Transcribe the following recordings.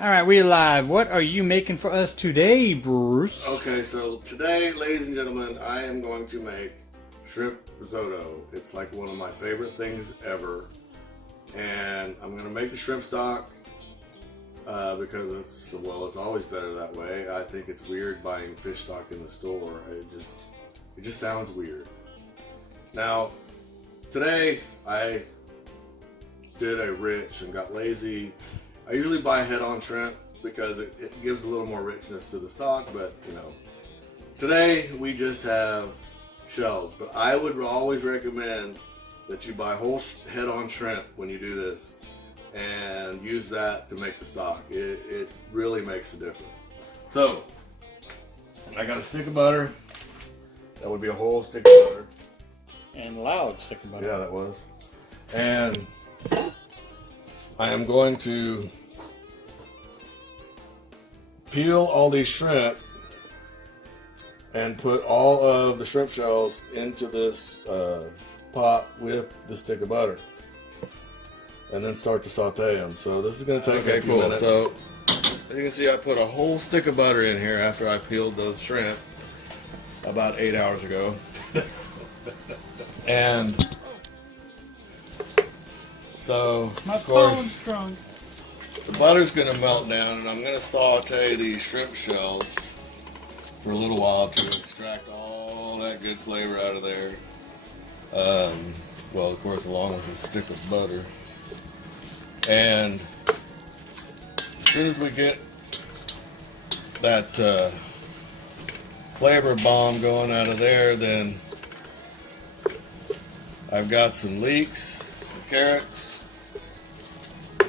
Alright, we're live. What are you making for us today, Bruce? Okay, so today, ladies and gentlemen, I am going to make shrimp risotto. It's like one of my favorite things ever. And I'm going to make the shrimp stock because it's always better that way. I think it's weird buying fish stock in the store. It just sounds weird. Now, today I did a rich and got lazy. I usually buy head-on shrimp because it gives a little more richness to the stock, but you know, today we just have shells. But I would always recommend that you buy whole head-on shrimp when you do this and use that to make the stock. It really makes a difference. So, I got a stick of butter. That would be a whole stick of butter. And loud stick of butter. Yeah, that was. And I am going to peel all these shrimp and put all of the shrimp shells into this pot with the stick of butter, and then start to saute them. So this is going to take a few minutes. So as you can see, I put a whole stick of butter in here after I peeled those shrimp about 8 hours ago. And so, My of course, phone's drunk. the butter's going to melt down, and I'm going to saute these shrimp shells for a little while to extract all that good flavor out of there. Well, of course, along with a stick of butter. And as soon as we get that flavor bomb going out of there, then I've got some leeks, some carrots, and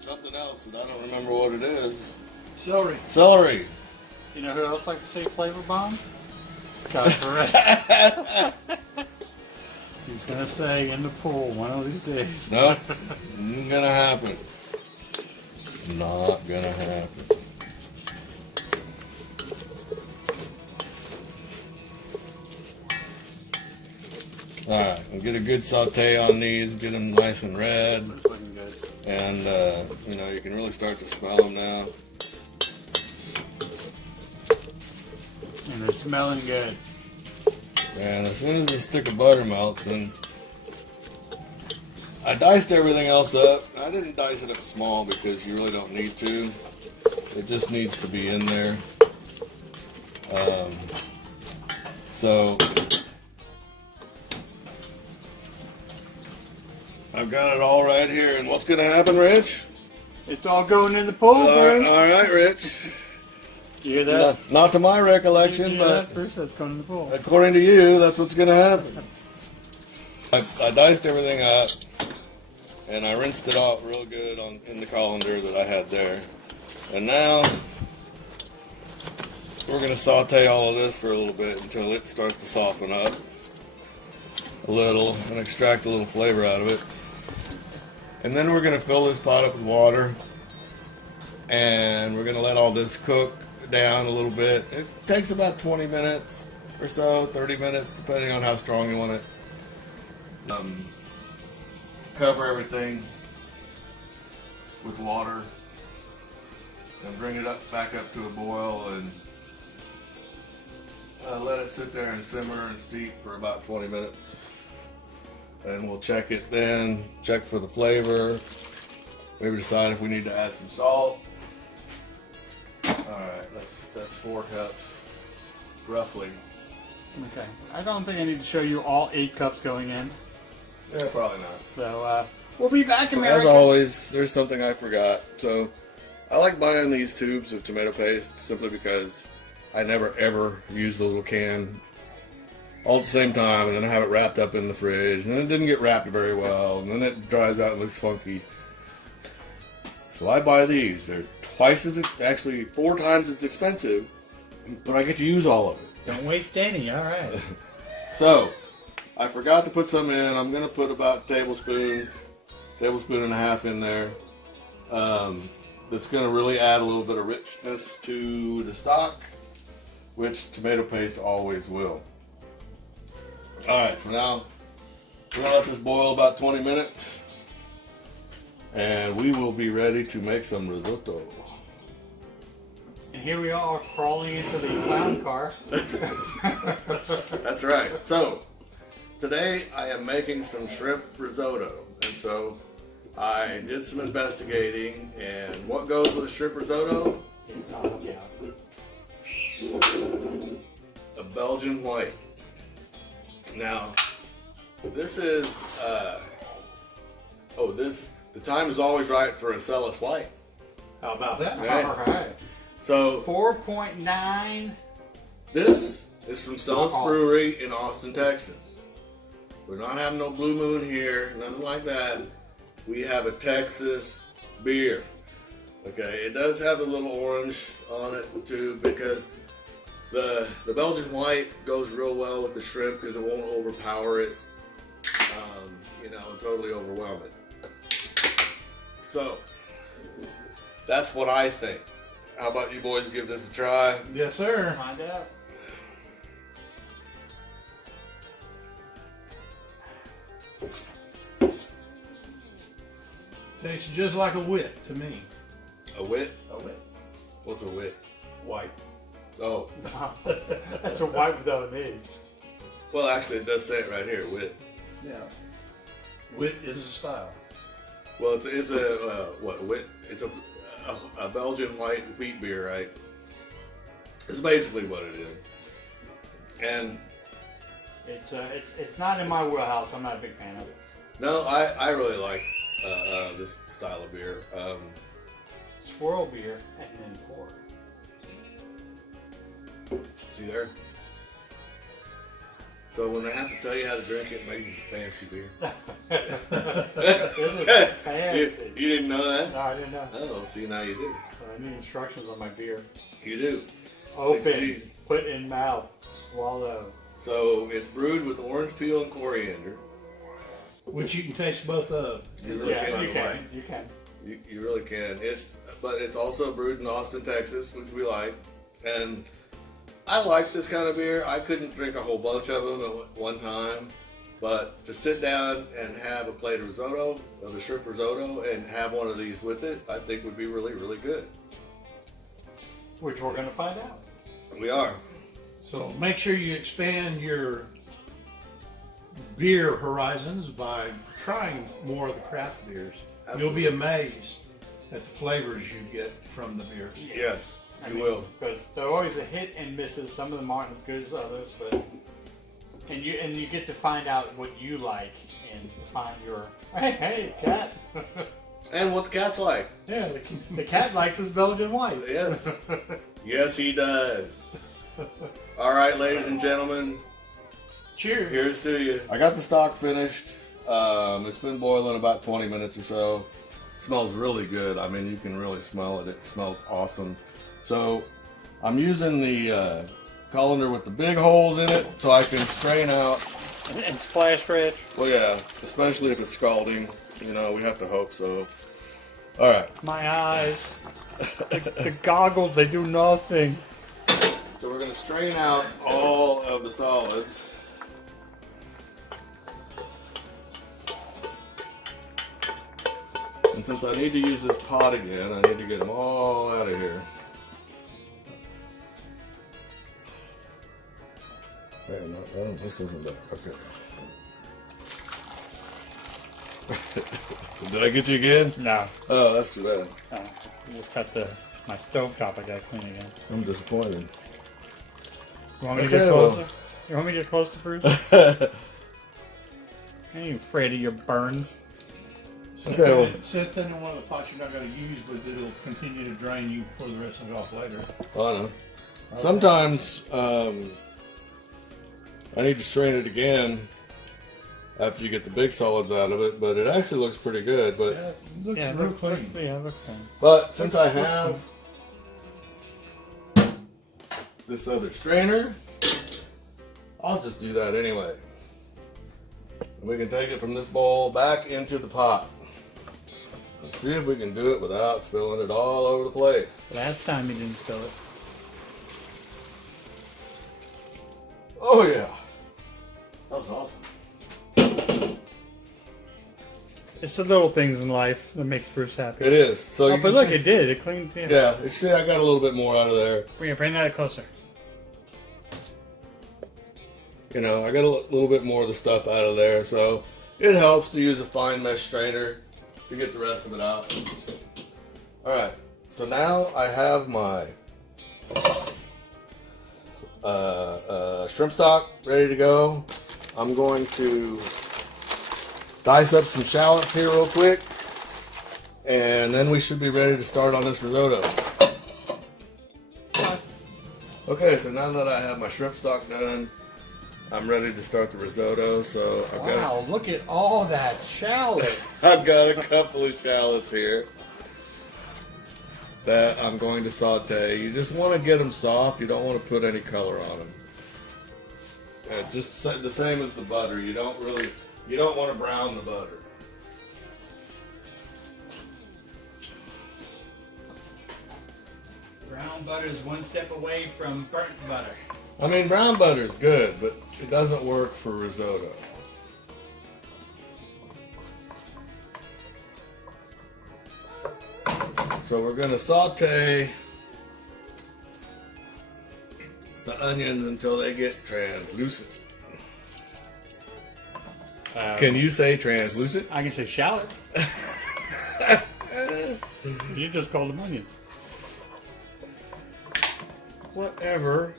something else that I don't remember what it is. Celery. Celery. You know who else likes to say flavor bomb? God, correct. He's gonna say in the pool one of these days. Nope. Not gonna happen. Not gonna happen. Alright, we'll get a good saute on these, get them nice and red. It's looking good. And, you know, you can really start to smell them now. And they're smelling good. And as soon as the stick of butter melts, then I diced everything else up. I didn't dice it up small because you really don't need to. It just needs to be in there. So I've got it all right here. And what's going to happen, Rich? It's all going in the pool, Bruce. All right, Rich. You hear that? Not to my You recollection, hear but that, Bruce? That's going in the pool. according to you, that's what's going to happen. I diced everything up, and I rinsed it off real good in the colander that I had there. And now we're going to saute all of this for a little bit until it starts to soften up a little and extract a little flavor out of it. And then we're going to fill this pot up with water, and we're going to let all this cook down a little bit. It takes about 20 minutes or so, 30 minutes, depending on how strong you want it. Cover everything with water and bring it back up to a boil, and let it sit there and simmer and steep for about 20 minutes. And we'll check it then, check for the flavor, maybe decide if we need to add some salt. Alright, that's 4 cups, roughly. Okay. I don't think I need to show you all 8 cups going in. Yeah, probably not. So, we'll be back, America. As always, there's something I forgot. So, I like buying these tubes of tomato paste simply because I never ever use the little can all at the same time, and then I have it wrapped up in the fridge, and then it didn't get wrapped very well, and then it dries out and looks funky. So I buy these. They're actually 4 times as expensive, but I get to use all of it. Don't waste any, alright. So, I forgot to put some in. I'm going to put about a tablespoon and a half in there. That's going to really add a little bit of richness to the stock, which tomato paste always will. Alright, so now we're going to let this boil about 20 minutes. and we will be ready to make some risotto. And here we are crawling into the clown car. That's right. So today I am making some shrimp risotto, and so I did some investigating, and what goes with a shrimp risotto? A Belgian white. Now this is the time is always right for a Cellus white. How about that? Okay. All right. So 4.9. this is from Cellus Alcohol. Brewery in Austin, Texas. We're not having no Blue Moon here, nothing like that. We have a Texas beer. Okay, it does have a little orange on it too, because the Belgian white goes real well with the shrimp because it won't overpower it, and totally overwhelm it. So that's what I think. How about you boys give this a try? Yes, sir. Find out. Tastes just like a wit to me. A wit? A wit. What's a wit? White. Oh, That's a white without an egg. well, actually, it does say it right here, wit. Yeah. Wit is a style. Well, it's a wit? It's a Belgian white wheat beer, right? It's basically what it is. And It's not in my wheelhouse. I'm not a big fan of it. no, I really like this style of beer. Swirl beer and then pour. See there? So when they have to tell you how to drink it, maybe it's fancy beer. This is fancy. You didn't know that? No, I didn't know. Oh, see, now you do. I need instructions on my beer. You do. Open, See, put in mouth, swallow. so it's brewed with orange peel and coriander. Which you can taste both of. You really Yeah, can. you can. You can. You really can. But it's also brewed in Austin, Texas, which we like. And I like this kind of beer. I couldn't drink a whole bunch of them at one time. But to sit down and have a plate of risotto, of the shrimp risotto, and have one of these with it, I think would be really, really good. Which we're going to find out. We are. So make sure you expand your beer horizons by trying more of the craft beers. Absolutely. You'll be amazed at the flavors you get from the beers. Yes, you will. Because they're always a hit and misses. Some of them aren't as good as others, but and you get to find out what you like and find your hey cat. And what the cat's like. Yeah, the cat likes his Belgian white. Yes. Yes, he does. All right, ladies and gentlemen. Cheers. Here's to you. I got the stock finished. It's been boiling about 20 minutes or so. It smells really good. I mean, you can really smell it. It smells awesome. So I'm using the colander with the big holes in it so I can strain out. And splash red. Well, yeah, especially if it's scalding. We have to hope so. All right. My eyes. The goggles, they do nothing. So we're going to strain out all of the solids. And since I need to use this pot again, I need to get them all out of here. Man, this isn't bad. Okay. Did I get you again? No. Oh, that's too bad. Just cut my stove top. I got to clean again. I'm disappointed. You want me to Okay, get closer? well. You want me to get closer, Bruce? I ain't afraid of your burns. Set that in one of the pots you're not going to use, but it'll continue to drain. You pour the rest of it off later. I know. Sometimes I need to strain it again after you get the big solids out of it, but it actually looks pretty good. But Yeah, it looks real clean. Yeah, it looks clean. But since I have this other strainer, I'll just do that anyway. And we can take it from this bowl back into the pot. Let's see if we can do it without spilling it all over the place. Last time you didn't spill it. Oh yeah. That was awesome. It's the little things in life that makes Bruce happy. It is. So Oh, you but can look, see- it did. It cleaned. Yeah, see, I got a little bit more out of there. Bring that closer. You know, I got a little bit more of the stuff out of there, so it helps to use a fine mesh strainer to get the rest of it out. All right, so now I have my shrimp stock ready to go. I'm going to dice up some shallots here real quick, and then we should be ready to start on this risotto. Okay, so now that I have my shrimp stock done, I'm ready to start the risotto. So Wow, look at all that shallot. I've got a couple of shallots here that I'm going to saute. You just want to get them soft. You don't want to put any color on them. Just the same as the butter. You don't want to brown the butter. Brown butter is one step away from burnt butter. I mean, brown butter's good, but it doesn't work for risotto. So we're going to saute the onions until they get translucent. Can you say translucent? I can say shallot. You just called them onions. Whatever.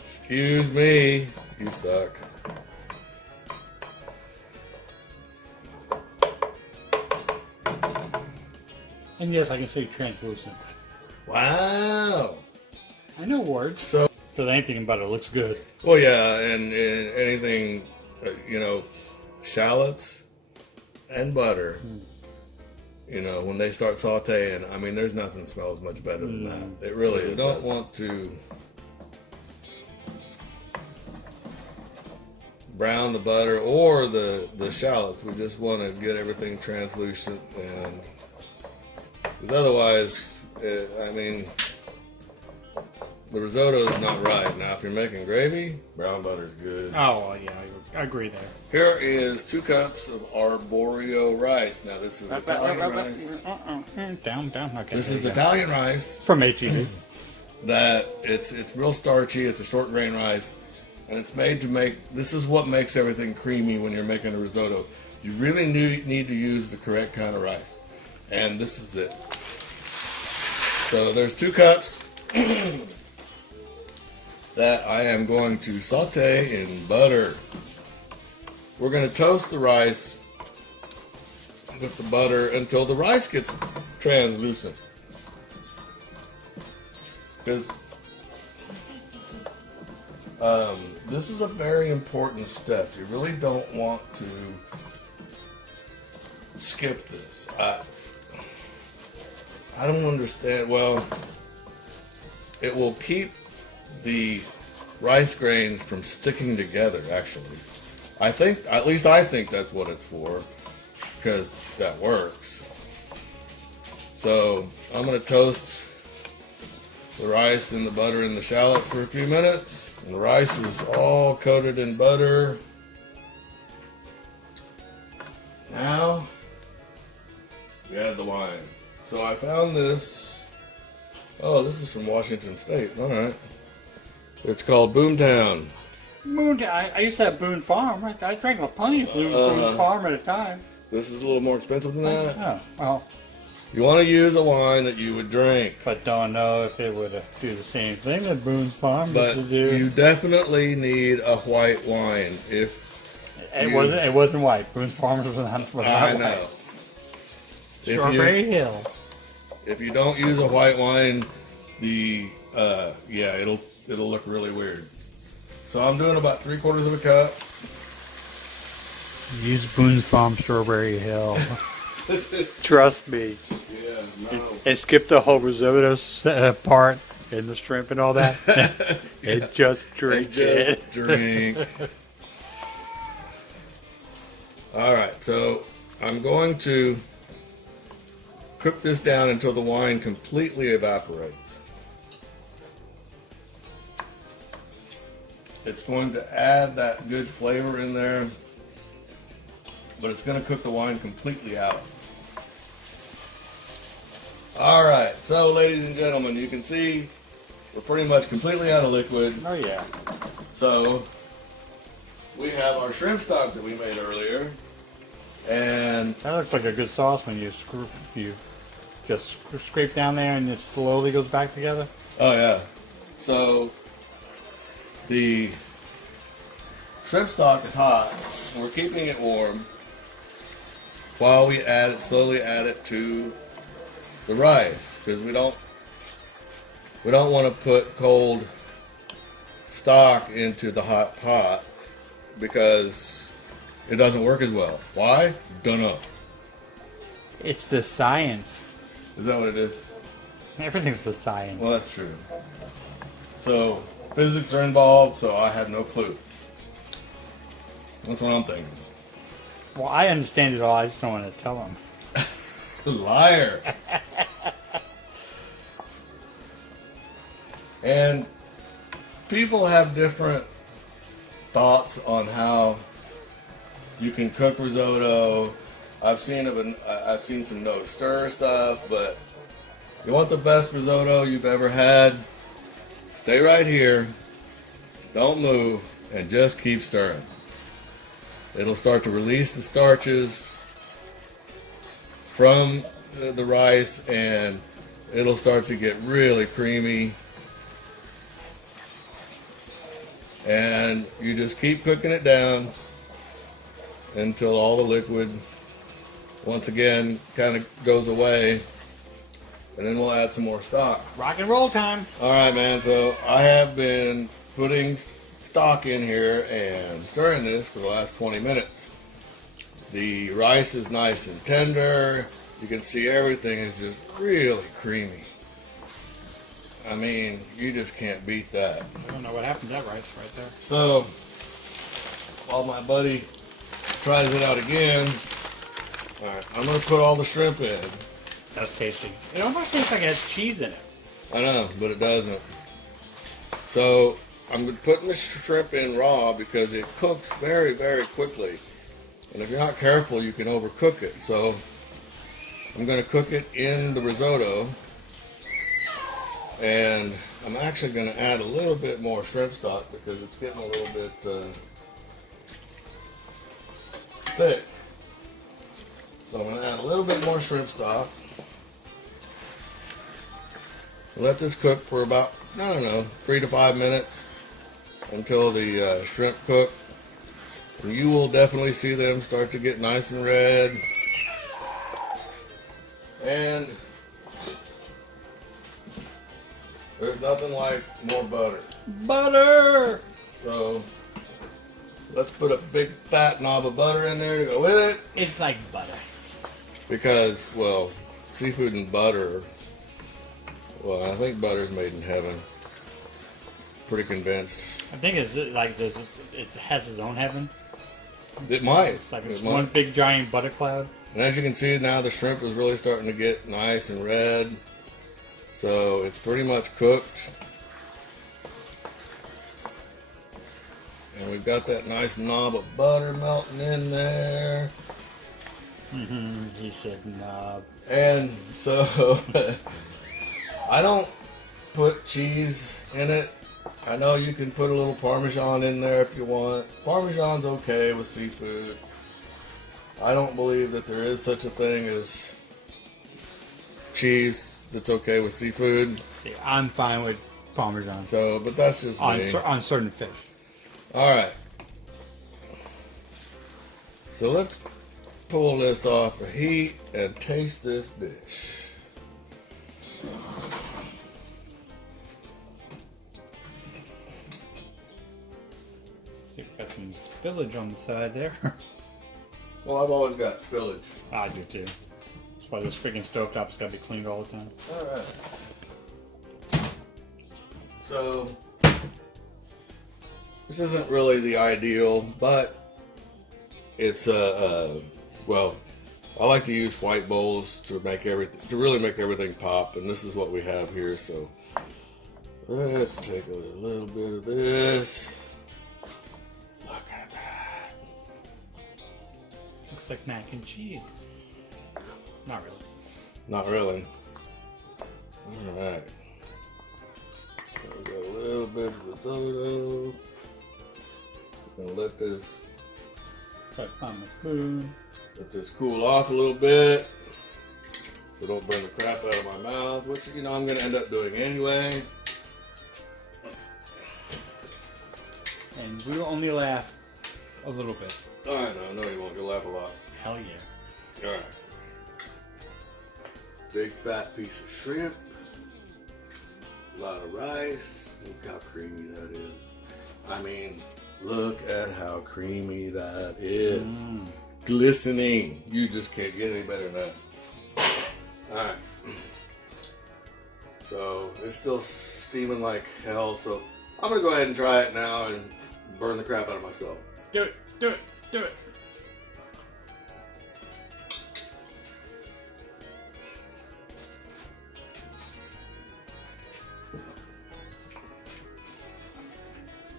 Excuse me. You suck. And yes, I can say translucent. Wow. I know words. So, Because anything in butter looks good. well, yeah, and anything, you know, shallots and butter, you know, when they start sauteing, I mean, there's nothing that smells much better than that. It really, you don't want to brown the butter or the shallots. We just want to get everything translucent, and because otherwise, I mean, the risotto is not right. Now, if you're making gravy, brown butter's good. Oh, yeah, I agree there. Here is 2 cups of Arborio rice. Now, this is Italian rice. Down. Okay, This there is you go. Italian rice. From HEB. That it's real starchy. It's a short grain rice, and it's made to make. This is what makes everything creamy when you're making a risotto. You really need to use the correct kind of rice, and this is it. So there's 2 cups that I am going to saute in butter. We're going to toast the rice with the butter until the rice gets translucent. Because this is a very important step. You really don't want to skip this. I don't understand. Well, it will keep the rice grains from sticking together, actually. I think, at least I think that's what it's for, because that works. So I'm going to toast the rice and the butter and the shallots for a few minutes. And the rice is all coated in butter. Now we add the wine. So I found this. Oh, this is from Washington State. All right. It's called Boomtown. I used to have Boone Farm. I drank a plenty of Boone Farm at a time. This is a little more expensive than that. Oh, well, You want to use a wine that you would drink. but don't know if it would do the same thing that Boone's Farm But used to do. you definitely need a white wine. It wasn't white. Boone's Farm was not I white. know. Strawberry Hill. If you don't use a white wine, it'll look really weird. So I'm doing about 3/4 of a cup. Use Boone's Farm Strawberry Hill. Trust me. Yeah, no. And skip the whole risotto part and the shrimp and all that. And just drink it. Just drink. All right, so I'm going to cook this down until the wine completely evaporates. It's going to add that good flavor in there. but it's going to cook the wine completely out. Alright, so ladies and gentlemen, you can see we're pretty much completely out of liquid. Oh yeah. So we have our shrimp stock that we made earlier, and That looks like a good sauce when you just scrape down there and it slowly goes back together. oh yeah, so the shrimp stock is hot. We're keeping it warm while we slowly add it to the rice, because we don't want to put cold stock into the hot pot because it doesn't work as well. Why? Don't know. It's the science. Is that what it is? Everything's the science. Well, that's true. So physics are involved, so I have no clue. That's what I'm thinking. Well, I understand it all. I just don't want to tell them. Liar. And people have different thoughts on how you can cook risotto. I've seen some no stir stuff, but you want the best risotto you've ever had, stay right here, don't move, and just keep stirring. It'll start to release the starches from the rice, and it'll start to get really creamy. And you just keep cooking it down until all the liquid once again kind of goes away, and then we'll add some more stock. Rock and roll time. All right, man, so I have been putting stock in here and stirring this for the last 20 minutes. The rice is nice and tender. You can see everything is just really creamy. I mean, you just can't beat that. I don't know what happened to that rice right there. So, while my buddy tries it out again, all right, I'm going to put all the shrimp in. That's tasty. It almost tastes like it has cheese in it. I know, but it doesn't. So, I'm putting the shrimp in raw because it cooks very, very quickly. And if you're not careful, you can overcook it. So, I'm going to cook it in the risotto. And I'm actually going to add a little bit more shrimp stock because it's getting a little bit thick. So I'm going to add a little bit more shrimp stock. Let this cook for about, I don't know, 3 to 5 minutes until the shrimp cook. And you will definitely see them start to get nice and red. And there's nothing like more butter. Butter! So let's put a big fat knob of butter in there to go with it. It's like butter. Because, well, seafood and butter, well, I think butter's made in heaven. Pretty convinced. I think it's like this. It has its own heaven. It might. It's like It this might. one big giant butter cloud. And as you can see now, the shrimp is really starting to get nice and red. So it's pretty much cooked. And we've got that nice knob of butter melting in there. He said knob. And so I don't put cheese in it. I know you can put a little Parmesan in there if you want. Parmesan's okay with seafood. I don't believe that there is such a thing as cheese that's okay with seafood. See, I'm fine with Parmesan So, but that's just me. on certain fish. All right. So let's pull this off the heat and taste this dish. Got some spillage on the side there. Well, I've always got spillage. I do too. That's why this freaking stovetop's got to be cleaned all the time. All right. So this isn't really the ideal, but it's well, I like to use white bowls to really make everything pop, and this is what we have here. So let's take a little bit of this. Look at that. Looks looks like mac and cheese. Not really. Not really. Alright. We got a little bit of risotto. Gonna let this Try to find my spoon. let this cool off a little bit. So don't burn the crap out of my mouth, which you know I'm gonna end up doing anyway. And we will only laugh a little bit. I know you won't. You'll laugh a lot. Hell yeah. Alright. Big fat piece of shrimp. A lot of rice. Look how creamy that is. I mean, look at how creamy that is. Glistening. You just can't get any better than that. Alright. So it's still steaming like hell, so I'm gonna go ahead and try it now and burn the crap out of myself. Do it, do it, do it.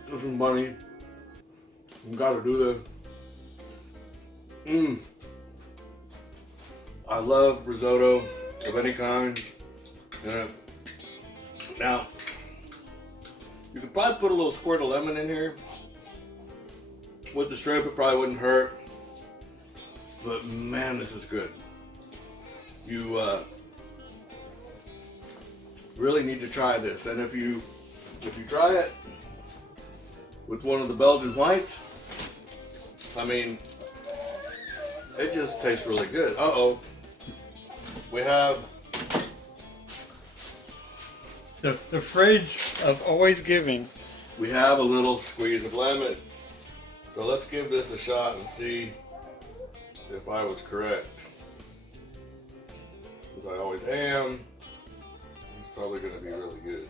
This is money. You gotta do this. I love risotto of any kind. Now, you could probably put a little squirt of lemon in here. With the shrimp, it probably wouldn't hurt. But man, this is good. You really need to try this. And if you try it with one of the Belgian whites, I mean, it just tastes really good. Uh-oh. We have the fridge of always giving. We have a little squeeze of lemon. So let's give this a shot and see if I was correct. Since I always am, this is probably going to be really good.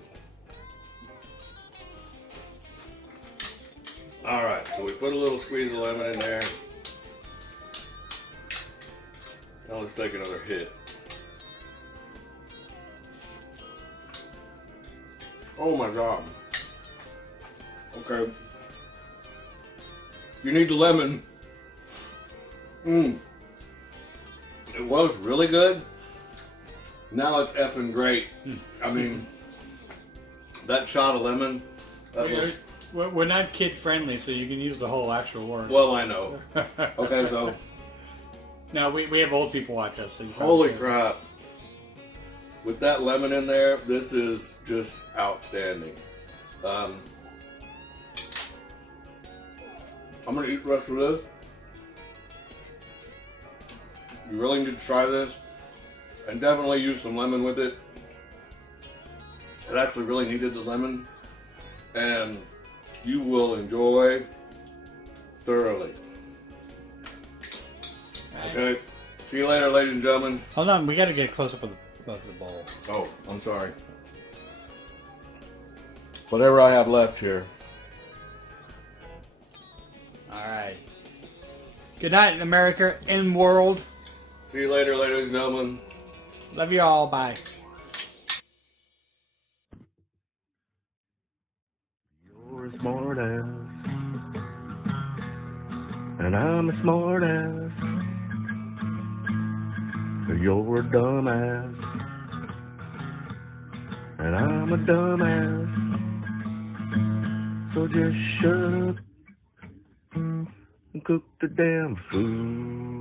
Alright, so we put a little squeeze of lemon in there. Now let's take another hit. Oh my god. Okay. You need the lemon. It was really good. Now it's effing great. I mean, that shot of lemon, that was... We're not kid friendly, so you can use the whole actual word. Well, I know. Okay, so... Now, we have old people watch us. So you Holy crap. With that lemon in there, this is just outstanding. I'm going to eat the rest of this. You really need to try this. And definitely use some lemon with it. It actually really needed the lemon. And you will enjoy thoroughly. Okay. See you later, ladies and gentlemen. Hold on, we got to get a close up of the bowl. Oh, I'm sorry. Whatever I have left here. Alright. Good night, America and world. See you later, ladies and gentlemen. Love you all. Bye. You're a smart ass, and I'm a smart ass. You're a dumb ass, and I'm a dumb ass. So just shut up and cook the damn food.